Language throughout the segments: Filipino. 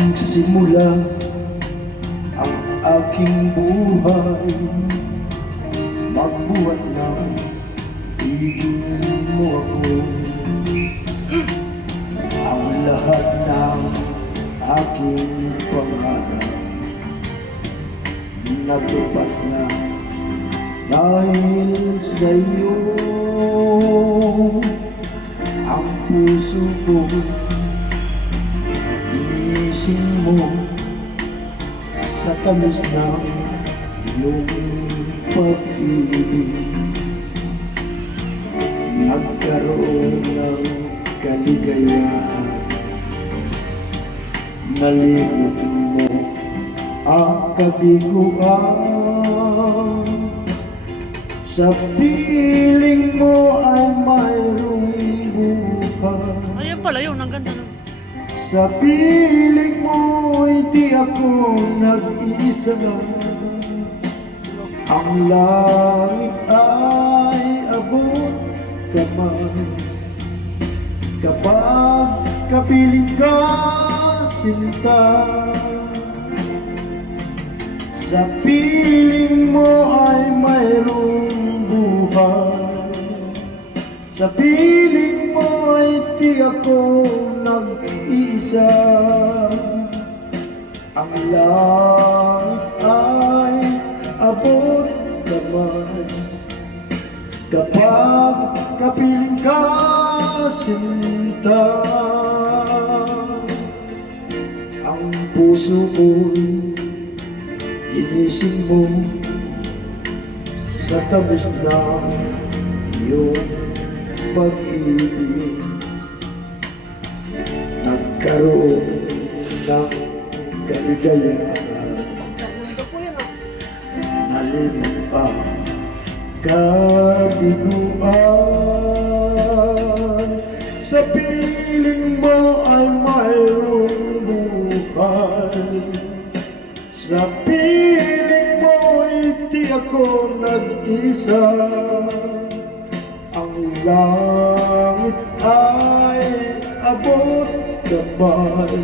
Nagsimula ang aking buhay, magbuhat ng ibigin mo ako. Ang lahat ng aking pangarap natupad na dahil sa'yo. Ang puso ko ginising mo sa tamis ng iyong pag-ibig. Nagkaroon ng kaligayahan, nalimot mo ang kabiguan. Sa piling mo ay mayroong buhay. Ayun pala yun, ang ganda nun. Sa piling mo hindi ako nag-iisa. Ang langit ay abot kamay. Kapag kapiling ka, sinta. Sa piling mo ay mayroong buhay. Sa piling mo ay di ako nag-iisa. Ang langit ay abot kamay. Kapag kapiling ka, sinta. Ang puso ko'y ginising mo sa tamis ng iyong pag-ibig. Nagkaroon ng kaligayahan, nalimot ang kabiguan. Sa piling mo ay mayroong buhay. Sa piling mo hindi ako nag-isa. Ang langit ay abot kamay.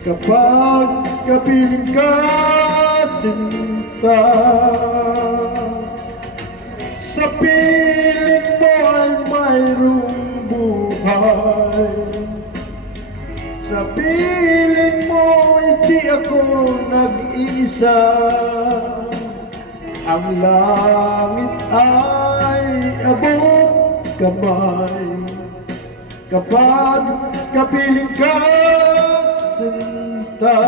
Kapag kapiling ka, sinta. Sa piling mo ay mayroong buhay. Sa piling mo hindi ako nag-iisa. Ang langit ay abot kamay. Kapag kapiling ka, sinta.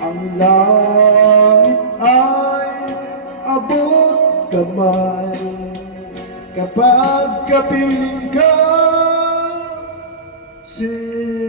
Ang langit ay abot kamay. Kapag kapiling ka, sinta.